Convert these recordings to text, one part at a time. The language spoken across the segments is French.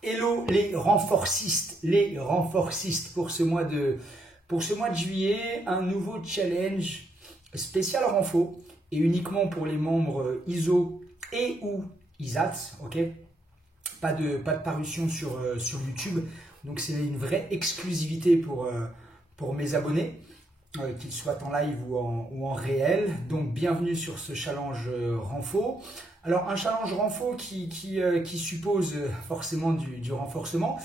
Hello les renforcistes pour ce mois de juillet, un nouveau challenge spécial renfo et uniquement pour les membres ISO et ou ISAT, ok. Pas de parution sur YouTube, donc c'est une vraie exclusivité pour mes abonnés, qu'ils soient en live ou en réel. Donc bienvenue sur ce challenge renfo. Alors un challenge renfo qui suppose forcément du renforcement,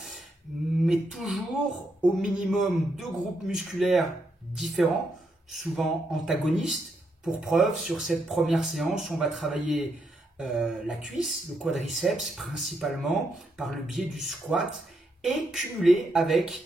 mais toujours au minimum 2 groupes musculaires différents, souvent antagonistes. Pour preuve, sur cette première séance, on va travailler la cuisse, le quadriceps principalement par le biais du squat et cumuler avec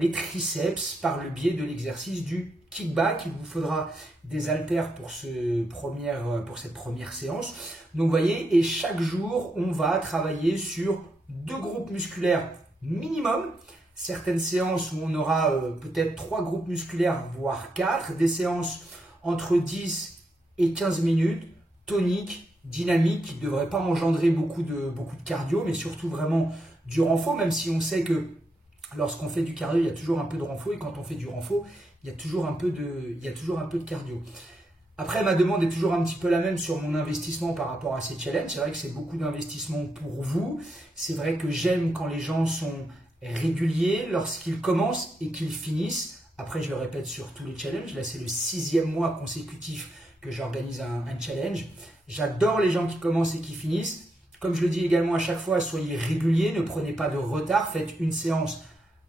les triceps par le biais de l'exercice du kickback. Il vous faudra des haltères pour cette première séance. Donc vous voyez, et chaque jour, on va travailler sur 2 groupes musculaires minimum. Certaines séances où on aura peut-être 3 groupes musculaires, voire 4. Des séances entre 10 et 15 minutes, toniques, dynamiques, qui ne devraient pas engendrer beaucoup de cardio, mais surtout vraiment du renfo, même si on sait que lorsqu'on fait du cardio, il y a toujours un peu de renfo, et quand on fait du renfo, il y a toujours un peu de cardio. Après, ma demande est toujours un petit peu la même sur mon investissement par rapport à ces challenges. C'est vrai que c'est beaucoup d'investissement pour vous. C'est vrai que j'aime quand les gens sont réguliers, lorsqu'ils commencent et qu'ils finissent. Après, je le répète sur tous les challenges. Là, c'est le 6e mois consécutif que j'organise un challenge. J'adore les gens qui commencent et qui finissent. Comme je le dis également à chaque fois, soyez réguliers, ne prenez pas de retard, faites une séance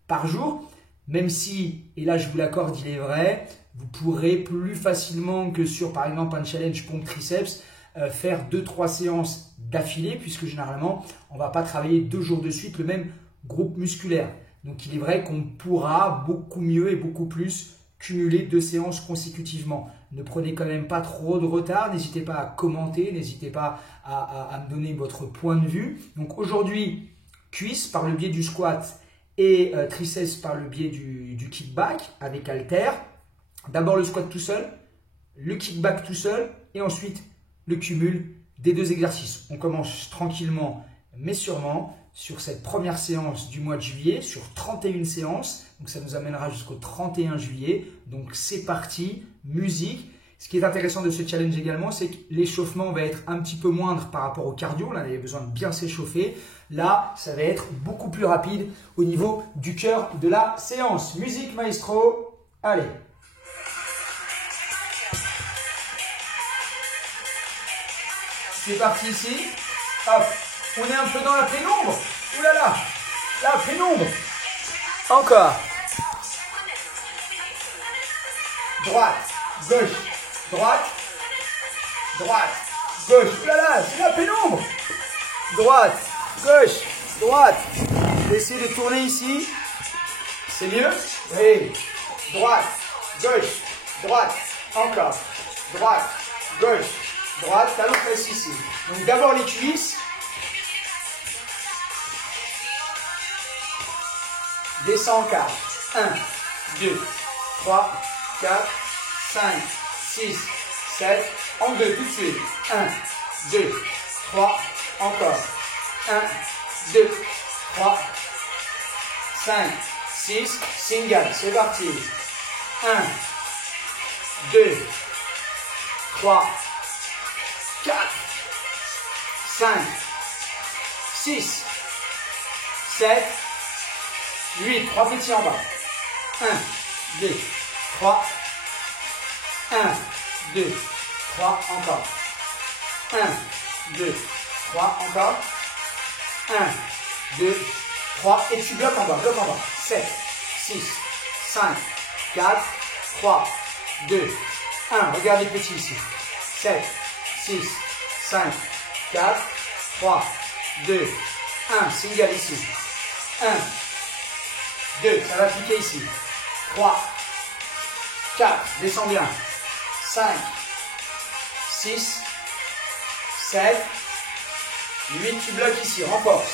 par jour. Même si, et là je vous l'accorde, il est vrai, vous pourrez plus facilement que sur par exemple un challenge pompe triceps faire 2-3 séances d'affilée, puisque généralement on ne va pas travailler 2 jours de suite le même groupe musculaire. Donc il est vrai qu'on pourra beaucoup mieux et beaucoup plus cumuler 2 séances consécutivement. Ne prenez quand même pas trop de retard, n'hésitez pas à commenter, n'hésitez pas à me donner votre point de vue. Donc aujourd'hui, cuisse par le biais du squat et triceps par le biais du kickback avec haltère. D'abord le squat tout seul, le kickback tout seul et ensuite le cumul des 2 exercices. On commence tranquillement mais sûrement sur cette première séance du mois de juillet, sur 31 séances. Donc ça nous amènera jusqu'au 31 juillet. Donc c'est parti, musique. Ce qui est intéressant de ce challenge également, c'est que l'échauffement va être un petit peu moindre par rapport au cardio. Là, on avait besoin de bien s'échauffer. Là, ça va être beaucoup plus rapide au niveau du cœur de la séance. Musique, maestro. Allez. C'est parti ici. Hop. On est un peu dans la pénombre. Ouh là là. La pénombre. Encore. Droite, gauche, droite, droite, gauche. Ouh là là, c'est la pénombre. Droite, gauche, droite. Essayez de tourner ici. C'est mieux. Et droite, gauche, droite. Encore. Droite, gauche, droite. Talon presse ici. Donc d'abord les cuisses. Descends en 4. 1, 2, 3, 4, 5, 6, 7. En 2 tout de suite. 1, 2, 3. Encore. 1, 2, 3, 5, 6. Single. C'est parti. 1, 2, 3, 4, 5, 6, 7. 8, 3 petits en bas. 1, 2, 3. 1, 2, 3, encore. 1, 2, 3, encore. 1, 2, 3. Et tu bloques en bas, 7, 6, 5, 4, 3, 2, 1. Regarde les petits ici. 7, 6, 5, 4, 3, 2, 1. Single ici. 1, 2, ça va piquer ici. 3, 4, descends bien. 5, 6, 7, 8, tu bloques ici, renforce.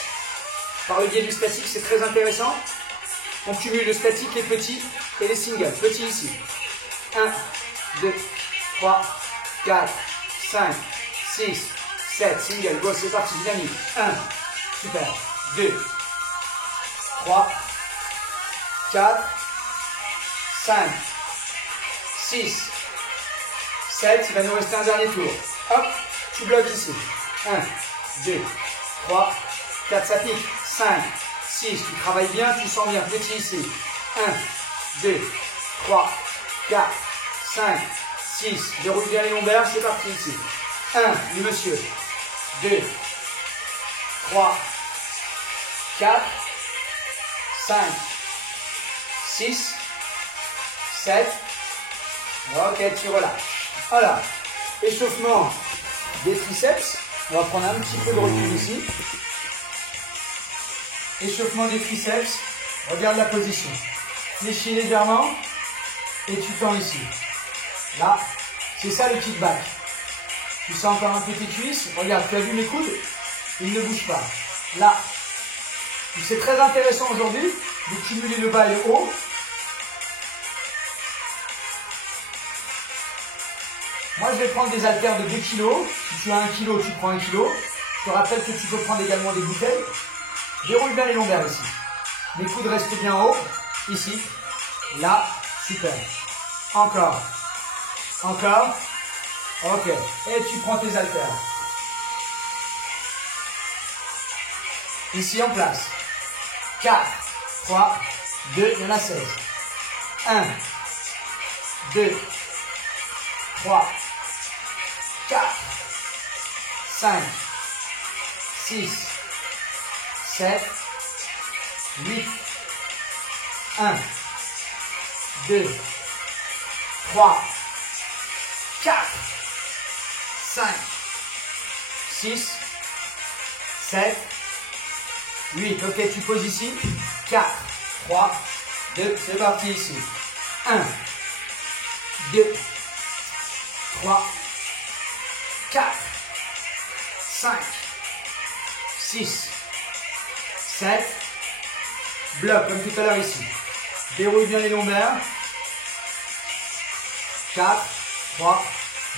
Par le biais du statique, c'est très intéressant. On cumule le statique, les petits et les singles. Petits ici. 1, 2, 3, 4, 5, 6, 7, single. Go, c'est parti, dynamique. 1, super. 2, 3, 4, 5, 6, 7. Il va nous rester un dernier tour. Hop, tu bloques ici. 1, 2, 3, 4, ça pique. 5, 6, tu travailles bien, tu sens bien. Petit ici. 1, 2, 3, 4, 5, 6. Déroule bien les lombaires, c'est parti ici. 1, oui monsieur. 2, 3, 4, 5, 6, 7. Ok, tu relâches. Voilà. Échauffement des triceps. On va prendre un petit peu de recul ici. Échauffement des triceps. Regarde la position. Fléchis légèrement et tu tends ici. Là, c'est ça le kickback. Tu sens encore un peu tes cuisses. Regarde, tu as vu mes coudes? Ils ne bougent pas. Là, c'est très intéressant aujourd'hui de cumuler le bas et le haut. Moi, je vais prendre des haltères de 2 kg. Si tu as 1 kg, tu prends 1 kg. Je te rappelle que tu peux prendre également des bouteilles. Déroule bien les lombaires ici. Mes coudes restent bien haut. Ici. Là. Super. Encore. Encore. Ok. Et tu prends tes haltères. Ici en place. 4, 3, 2, il y en a 16. 1, 2, 3, 4, 5, 6, 7, 8, 1, 2, 3, 4, 5, 6, 7, 8. Ok, tu poses ici. 4, 3, 2, c'est parti ici. 1, 2, 3, 4, 5, 6, 7. Bloc comme tout à l'heure ici. Déroule bien les lombaires. 4, 3,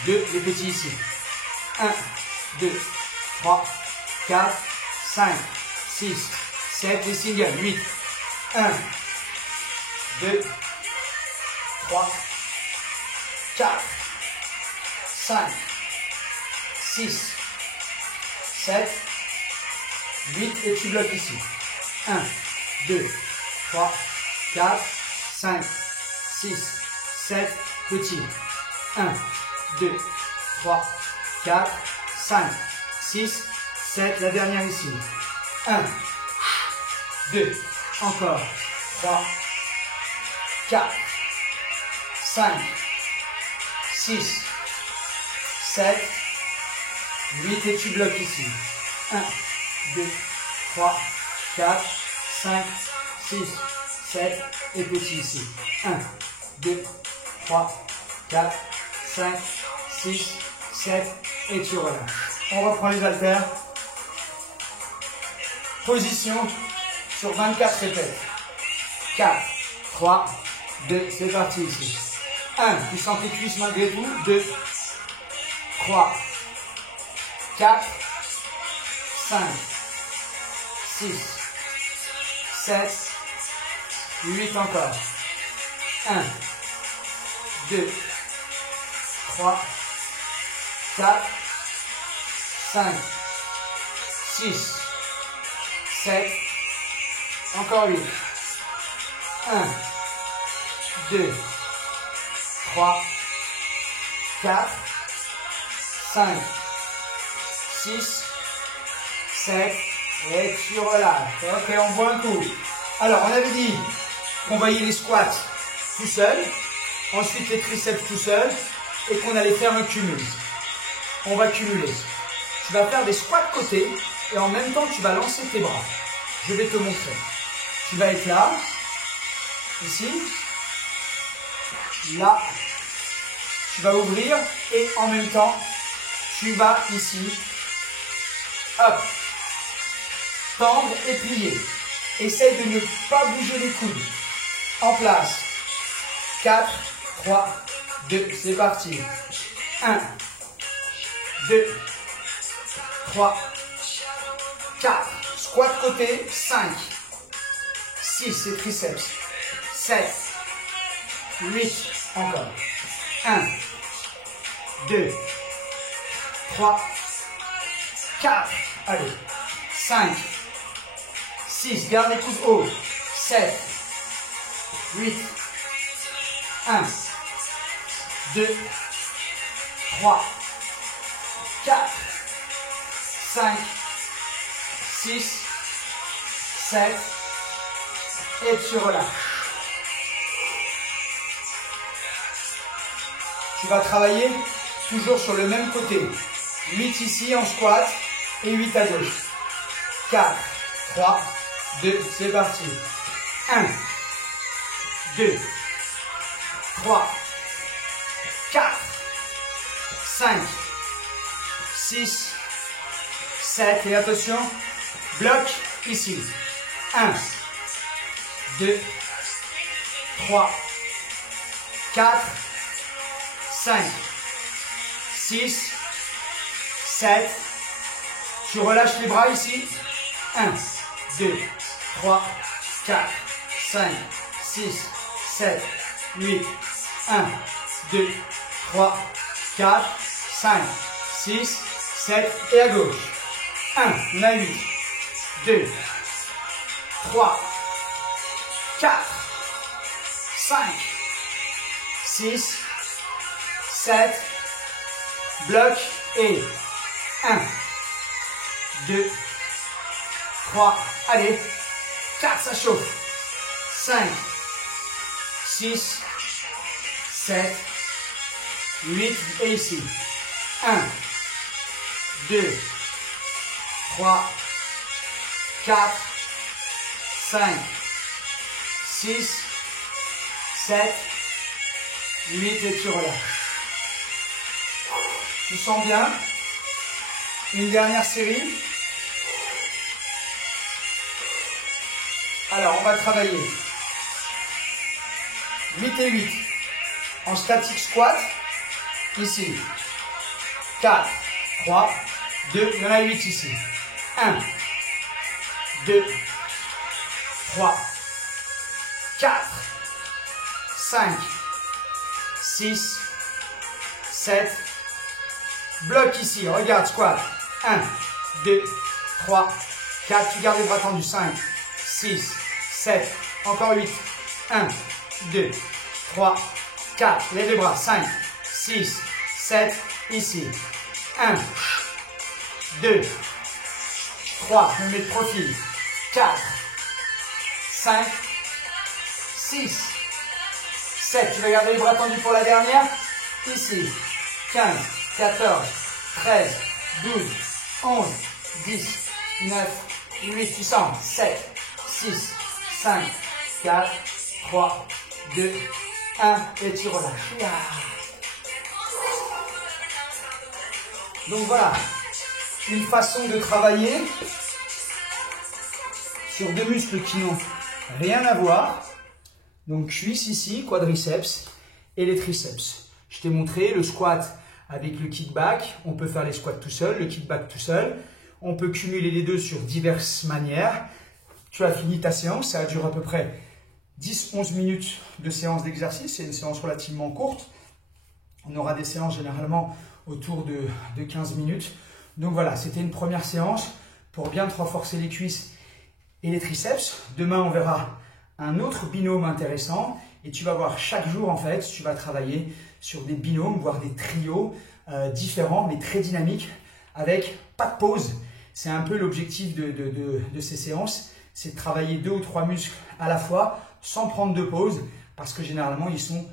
2, les petits ici. 1, 2, 3, 4, 5, 6, 7, les singles. 8, 1, 2, 3, 4, 5, 6, 7, 8 et tu bloques ici. 1, 2, 3, 4, 5, 6, 7, petit. 1, 2, 3, 4, 5, 6, 7, la dernière ici. 1, 2, encore. 3, 4, 5, 6, 7, 8 et tu bloques ici. 1, 2, 3, 4, 5, 6, 7 et petit ici. 1, 2, 3, 4, 5, 6, 7 et tu relâches. On reprend les haltères. Position sur 24 répètes. 4, 3, 2, c'est parti ici. 1, tu sens tes cuisses malgré tout. 2, 3, 4, 5, 6, 7, 8 encore. 1, 2, 3, 4, 5, 6, 7, encore 8. 1, 2, 3, 4, 5, 6, 7, et tu relâches. Ok, on voit un coup. Alors, on avait dit qu'on voyait les squats tout seul, ensuite les triceps tout seul, et qu'on allait faire un cumul. On va cumuler. Tu vas faire des squats côté, et en même temps, tu vas lancer tes bras. Je vais te montrer. Tu vas être là, ici, là, tu vas ouvrir, et en même temps, tu vas ici, hop, tendre et plier. Essaye de ne pas bouger les coudes. En place. 4, 3, 2, c'est parti. 1, 2, 3, 4. Squat côté. 5, 6, c'est triceps. 7, 8, encore. 1, 2, 3, 4, allez. 5, 6, garde les coudes hauts. 7, 8, 1, 2, 3, 4, 5, 6, 7, et tu relâches. Tu vas travailler toujours sur le même côté. 8 ici en squat et 8 à gauche. 4, 3, 2, c'est parti. 1, 2, 3, 4, 5, 6, 7, et attention, bloc ici. 1, 2, 3, 4, 5, 6, 7, tu relâches les bras ici. 1, 2, 3, 4, 5, 6, 7, 8, 1, 2, 3, 4, 5, 6, 7, et à gauche. 1, on a 8, 2, 3, 4, 5, 6, 7, bloc et 1, 2, 3, allez, 4, ça chauffe, 5, 6, 7, 8, et ici, 1, 2, 3, 4, 5, 6, 7, 8, et tu relâches. Tu sens bien? Une dernière série. Alors, on va travailler 8 et 8 en statique squat. Ici. 4, 3, 2, il y en a 8 ici. 1, 2, 3, 4, 5, 6, 7, bloc ici, regarde, squat. 1, 2, 3, 4, tu gardes les bras tendus. 5, 6, 7, encore 8. 1, 2, 3, 4, lève les bras. 5, 6, 7, ici. 1, 2, 3, je me mets de profil. 4, 5, 6, 7, tu vas garder les bras tendus pour la dernière. Ici, 15, 14, 13, 12, 11, 10, 9, 8, tu sens. 7, 6, 5, 4, 3, 2, 1, et tu relâches. Donc voilà, une façon de travailler sur deux muscles qui n'ont rien à voir. Donc cuisses ici, quadriceps et les triceps. Je t'ai montré le squat avec le kickback. On peut faire les squats tout seul, le kickback tout seul. On peut cumuler les deux sur diverses manières. Tu as fini ta séance, ça dure à peu près 10-11 minutes de séance d'exercice. C'est une séance relativement courte. On aura des séances généralement autour de 15 minutes. Donc voilà, c'était une première séance pour bien te renforcer les cuisses et les triceps. Demain, on verra un autre binôme intéressant et tu vas voir chaque jour, en fait, tu vas travailler sur des binômes, voire des trios différents, mais très dynamiques, avec pas de pause. C'est un peu l'objectif de ces séances, c'est de travailler 2 ou 3 muscles à la fois, sans prendre de pause, parce que généralement, ils sont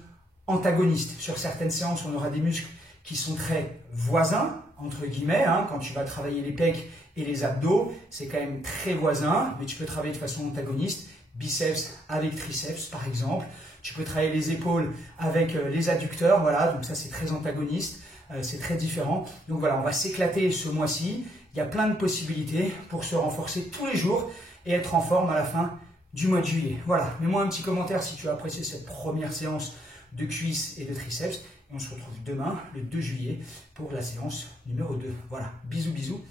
antagonistes. Sur certaines séances, on aura des muscles qui sont très voisins, entre guillemets, hein, quand tu vas travailler les pecs et les abdos, c'est quand même très voisin, mais tu peux travailler de façon antagoniste, biceps avec triceps par exemple, tu peux travailler les épaules avec les adducteurs, voilà, donc ça c'est très antagoniste, c'est très différent. Donc voilà, on va s'éclater ce mois-ci, il y a plein de possibilités pour se renforcer tous les jours et être en forme à la fin du mois de juillet. Voilà, mets-moi un petit commentaire si tu as apprécié cette première séance de cuisses et de triceps. Et on se retrouve demain, le 2 juillet, pour la séance numéro 2. Voilà, bisous, bisous,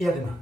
et à demain.